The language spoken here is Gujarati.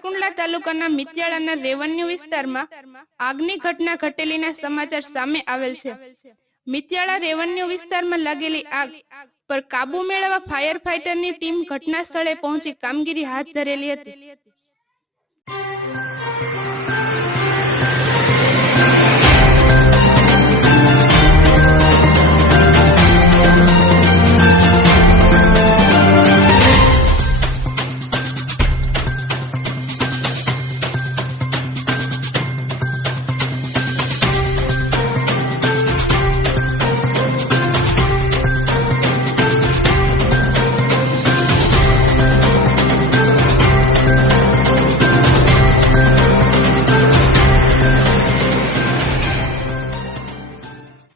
સાવરકુંડલા તાલુકાના મિત્યાળાના રેવન્યુ વિસ્તારમાં આગની ઘટના ઘટેલીના સમાચાર સામે આવેલ છે। મિત્યાળા રેવન્યુ વિસ્તારમાં લાગેલી આગ પર કાબુ મેળવવા ફાયર ફાઈટરની ટીમ ઘટના સ્થળે પહોંચી કામગીરી હાથ ધરેલી હતી।